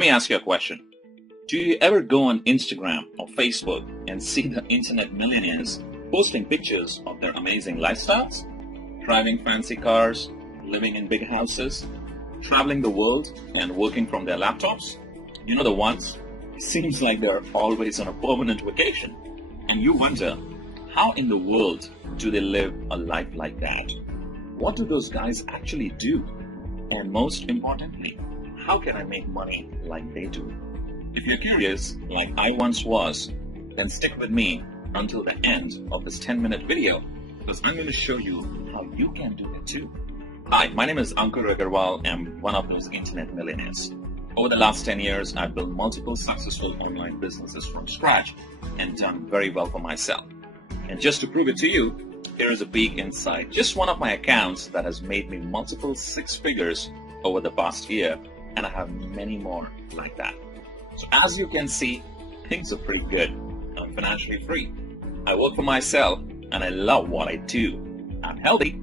Let me ask you a question. Do you ever go on Instagram or Facebook and see the internet millionaires posting pictures of their amazing lifestyles? Driving fancy cars, living in big houses, traveling the world and working from their laptops? You know the ones? It seems like they're always on a permanent vacation. And you wonder, how in the world do they live a life like that? What do those guys actually do? And most importantly, how can I make money like they do? If you're curious, like I once was, then stick with me until the end of this 10-minute video, because I'm going to show you how you can do it too. Hi, my name is Ankur Agarwal. I'm one of those internet millionaires. Over the last 10 years, I've built multiple successful online businesses from scratch and done very well for myself. And just to prove it to you, here is a peek inside just one of my accounts that has made me multiple six figures over the past year, and I have many more like that. So as you can see, things are pretty good. I'm financially free. I work for myself and I love what I do. I'm healthy.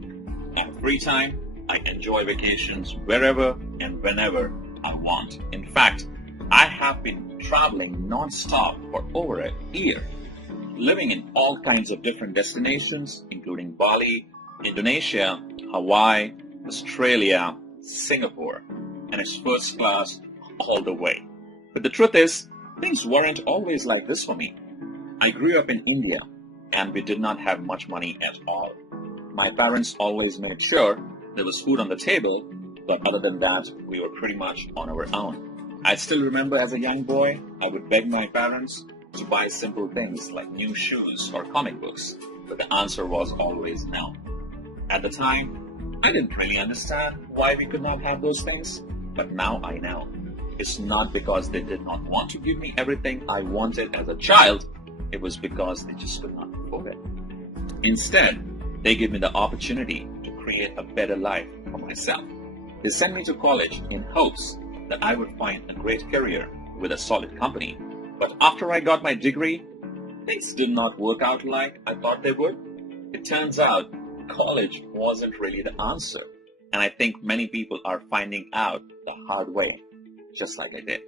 I have free time. I enjoy vacations wherever and whenever I want. In fact, I have been traveling non-stop for over a year, living in all kinds of different destinations, including Bali, Indonesia, Hawaii, Australia, Singapore, and it's first class all the way. But the truth is, things weren't always like this for me. I grew up in India, and we did not have much money at all. My parents always made sure there was food on the table, but other than that, we were pretty much on our own. I still remember as a young boy, I would beg my parents to buy simple things like new shoes or comic books, but the answer was always no. At the time, I didn't really understand why we could not have those things, but now I know. It's not because they did not want to give me everything I wanted as a child, it was because they just could not afford it. Instead, they gave me the opportunity to create a better life for myself. They sent me to college in hopes that I would find a great career with a solid company. But after I got my degree, things did not work out like I thought they would. It turns out college wasn't really the answer. And I think many people are finding out the hard way, just like I did.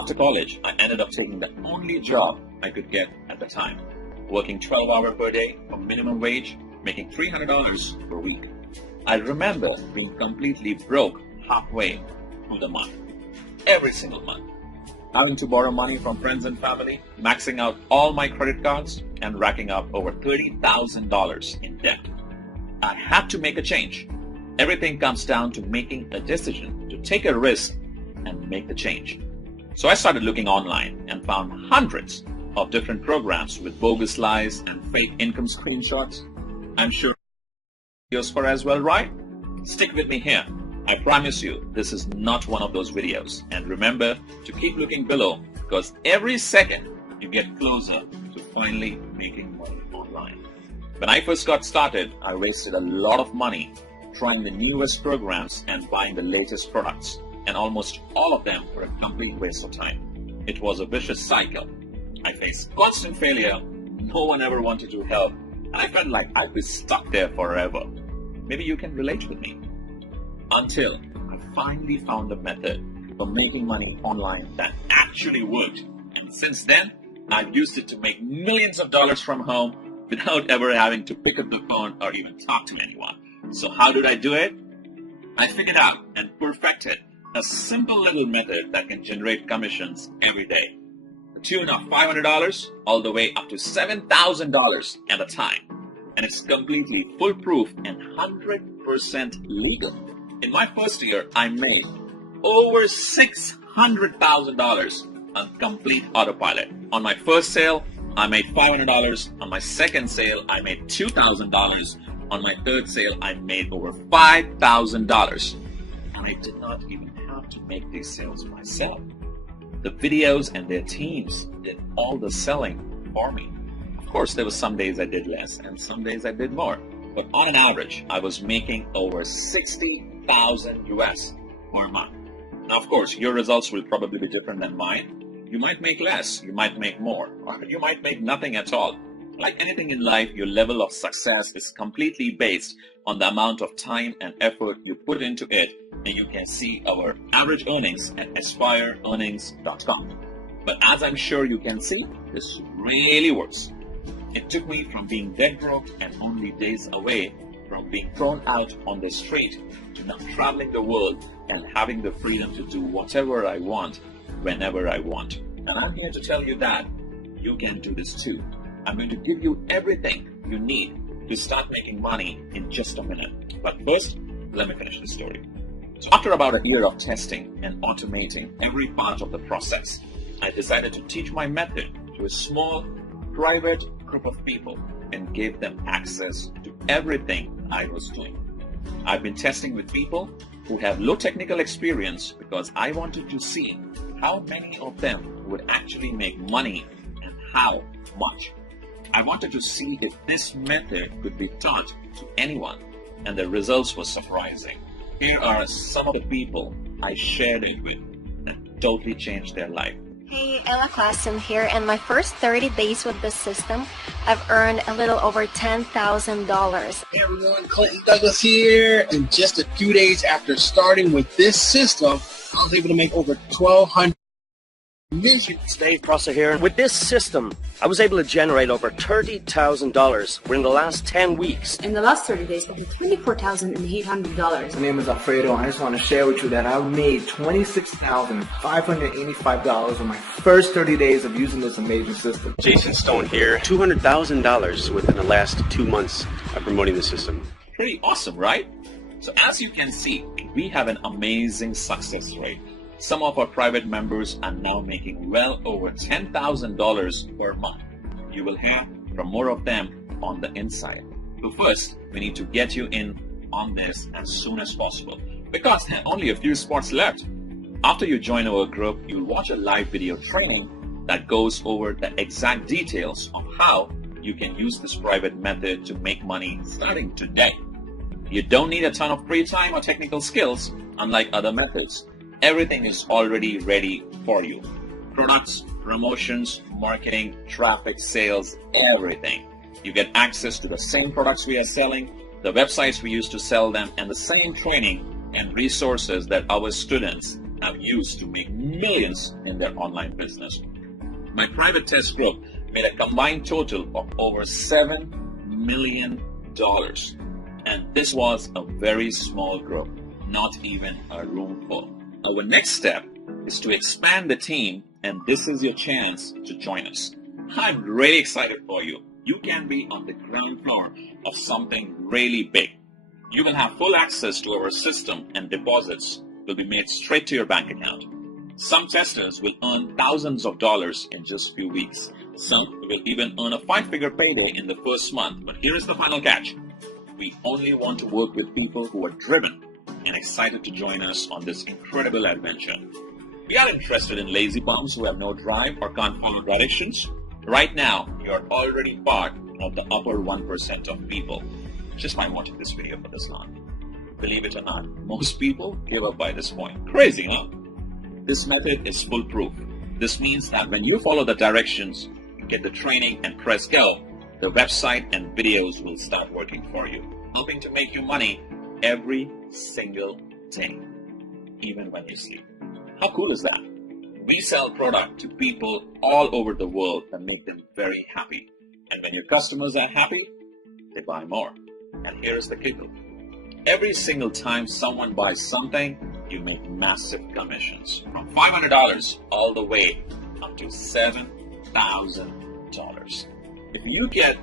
After college, I ended up taking the only job I could get at the time, working 12 hours per day for minimum wage, making $300 per week. I remember being completely broke halfway through the month, every single month, having to borrow money from friends and family, maxing out all my credit cards, and racking up over $30,000 in debt. I had to make a change. Everything comes down to making a decision to take a risk and make the change. So I started looking online and found hundreds of different programs with bogus lies and fake income screenshots. I'm sure yours for as well, right? Stick with me here. I promise you, this is not one of those videos. And remember to keep looking below, because every second you get closer to finally making money online. When I first got started, I wasted a lot of money trying the newest programs and buying the latest products, and almost all of them were a complete waste of time. It was a vicious cycle. I faced constant failure, no one ever wanted to help, and I felt like I'd be stuck there forever. Maybe you can relate with me. Until I finally found a method for making money online that actually worked, and since then, I've used it to make millions of dollars from home without ever having to pick up the phone or even talk to anyone. So how did I do it? I figured out and perfected a simple little method that can generate commissions every day. The tune of $500 all the way up to $7,000 at a time. And it's completely foolproof and 100% legal. In my first year, I made over $600,000 on complete autopilot. On my first sale, I made $500. On my second sale, I made $2,000. On my third sale, I made over $5,000. And I did not even have to make these sales myself. The videos and their teams did all the selling for me. Of course, there were some days I did less and some days I did more. But on an average, I was making over 60,000 US per month. Now, of course, your results will probably be different than mine. You might make less, you might make more, or you might make nothing at all. Like anything in life, your level of success is completely based on the amount of time and effort you put into it and you can see our average earnings at aspireearnings.com. But as I'm sure you can see, this really works. It took me from being dead broke and only days away from being thrown out on the street to now traveling the world and having the freedom to do whatever I want, whenever I want. And I'm here to tell you that you can do this too. I'm going to give you everything you need to start making money in just a minute. But first, let me finish the story. So after about a year of testing and automating every part of the process, I decided to teach my method to a small, private group of people and gave them access to everything I was doing. I've been testing with people who have low technical experience because I wanted to see how many of them would actually make money and how much. I wanted to see if this method could be taught to anyone, and the results were surprising. Here are some of the people I shared it with that totally changed their life. Hey, Ella Klassen here, and my first 30 days with this system, I've earned a little over $10,000. Hey everyone, Clinton Douglas here, and just a few days after starting with this system, I was able to make over $1,200. It's Dave Prosser here. With this system, I was able to generate over $30,000 within the last 10 weeks. In the last 30 days, over $24,800. My name is Alfredo, and I just want to share with you that I made $26,585 in my first 30 days of using this amazing system. Jason Stone here. $200,000 within the last 2 months of promoting the system. Pretty awesome, right? So as you can see, we have an amazing success rate. Some of our private members are now making well over $10,000 per month. You will hear from more of them on the inside. But first, we need to get you in on this as soon as possible because there are only a few spots left. After you join our group, you'll watch a live video training that goes over the exact details of how you can use this private method to make money starting today. You don't need a ton of free time or technical skills, unlike other methods. Everything is already ready for you. Products, promotions, marketing, traffic, sales, everything. You get access to the same products we are selling, the websites we use to sell them, and the same training and resources that our students have used to make millions in their online business. My private test group made a combined total of over $7 million. And this was a very small group, not even a room full. Our next step is to expand the team, and this is your chance to join us. I'm really excited for you. You can be on the ground floor of something really big. You will have full access to our system, and deposits will be made straight to your bank account. Some testers will earn thousands of dollars in just a few weeks. Some will even earn a 5-figure payday in the first month. But here is the final catch. We only want to work with people who are driven and excited to join us on this incredible adventure. We are interested in lazy bums who have no drive or can't follow directions. Right now, you're already part of the upper 1% of people just by watching this video for this long. Believe it or not, most people give up by this point. Crazy, huh? This method is foolproof. This means that when you follow the directions, get the training and press go, the website and videos will start working for you, helping to make you money every single day, even when you sleep. How cool is that? We sell product to people all over the world and make them very happy. And when your customers are happy, they buy more. And here's the kicker. Every single time someone buys something, you make massive commissions from $500 all the way up to $7,000. If you get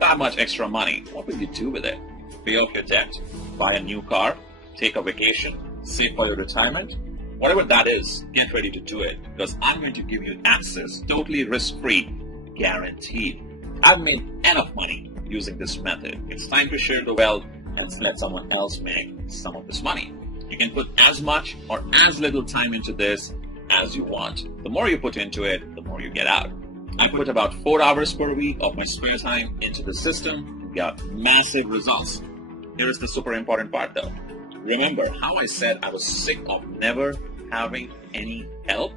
that much extra money, what will you do with it? Pay off your debt, buy a new car, take a vacation, save for your retirement, whatever that is, get ready to do it because I'm going to give you access totally risk-free, guaranteed. I've made enough money using this method. It's time to share the wealth and let someone else make some of this money. You can put as much or as little time into this as you want. The more you put into it, the more you get out. I put about 4 hours per week of my spare time into the system and got massive results. Here is the super important part though. Remember how I said I was sick of never having any help?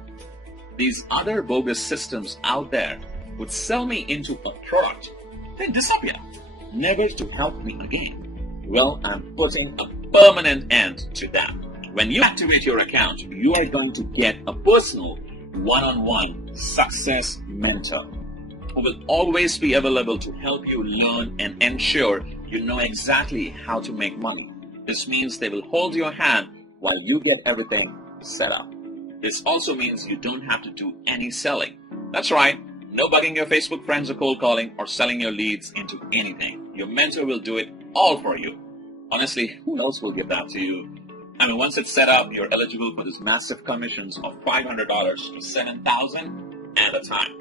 These other bogus systems out there would sell me into a product, then disappear, never to help me again. Well, I'm putting a permanent end to that. When you activate your account, you are going to get a personal one-on-one success mentor who will always be available to help you learn and ensure you know exactly how to make money. This means they will hold your hand while you get everything set up. This also means you don't have to do any selling. That's right, no bugging your Facebook friends or cold calling or selling your leads into anything. Your mentor will do it all for you. Honestly, who else will give that to you? I mean, once it's set up, you're eligible for this massive commissions of $500 to $7,000 at a time.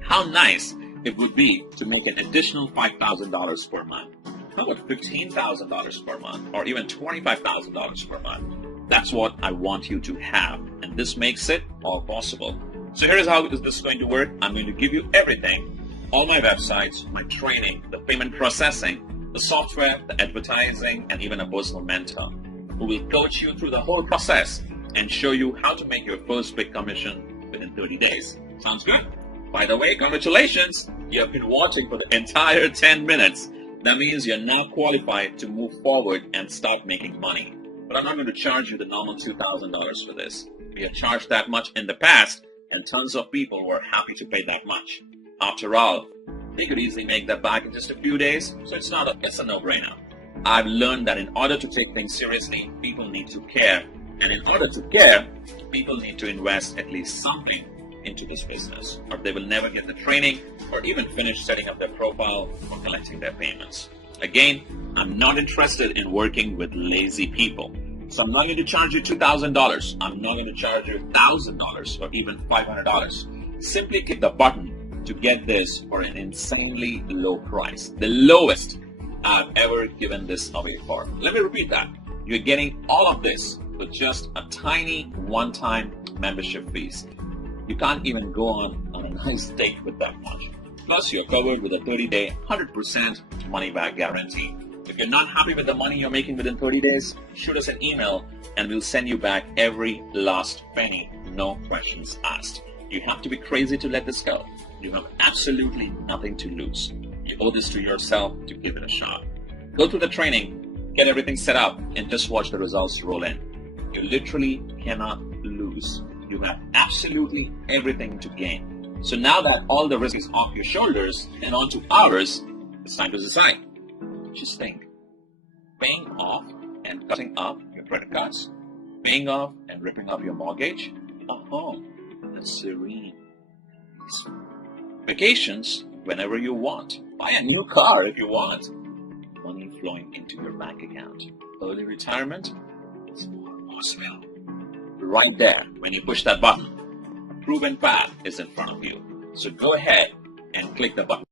How nice it would be to make an additional $5,000 per month. How about $15,000 per month or even $25,000 per month? That's what I want you to have, and this makes it all possible. So here's how this is going to work. I'm going to give you everything, all my websites, my training, the payment processing, the software, the advertising, and even a personal mentor who will coach you through the whole process and show you how to make your first big commission within 30 days. Sounds good? By the way, congratulations! You have been watching for the entire 10 minutes. That means you're now qualified to move forward and start making money. But I'm not going to charge you the normal $2,000 for this. We have charged that much in the past, and tons of people were happy to pay that much. After all, they could easily make that back in just a few days, so it's a no-brainer. I've learned that in order to take things seriously, people need to care. And in order to care, people need to invest at least something into this business, or they will never get the training or even finish setting up their profile or collecting their payments. Again, I'm not interested in working with lazy people. So I'm not going to charge you $2,000. I'm not going to charge you $1,000 or even $500. Simply click the button to get this for an insanely low price. The lowest I've ever given this away for. Let me repeat that. You're getting all of this with just a tiny one-time membership fees. You can't even go on a nice date with that much. Plus, you're covered with a 30-day, 100% money-back guarantee. If you're not happy with the money you're making within 30 days, shoot us an email and we'll send you back every last penny, no questions asked. You have to be crazy to let this go. You have absolutely nothing to lose. You owe this to yourself to give it a shot. Go through the training, get everything set up, and just watch the results roll in. You literally cannot lose. You have absolutely everything to gain. So now that all the risk is off your shoulders and onto ours, it's time to decide. Just think. Paying off and cutting up your credit cards? Paying off and ripping up your mortgage? A home that's serene. Vacations whenever you want. Buy a new car if you want. Money flowing into your bank account. Early retirement? It's more possible. Right there, when you push that button, a proven path is in front of you. So go ahead and click the button.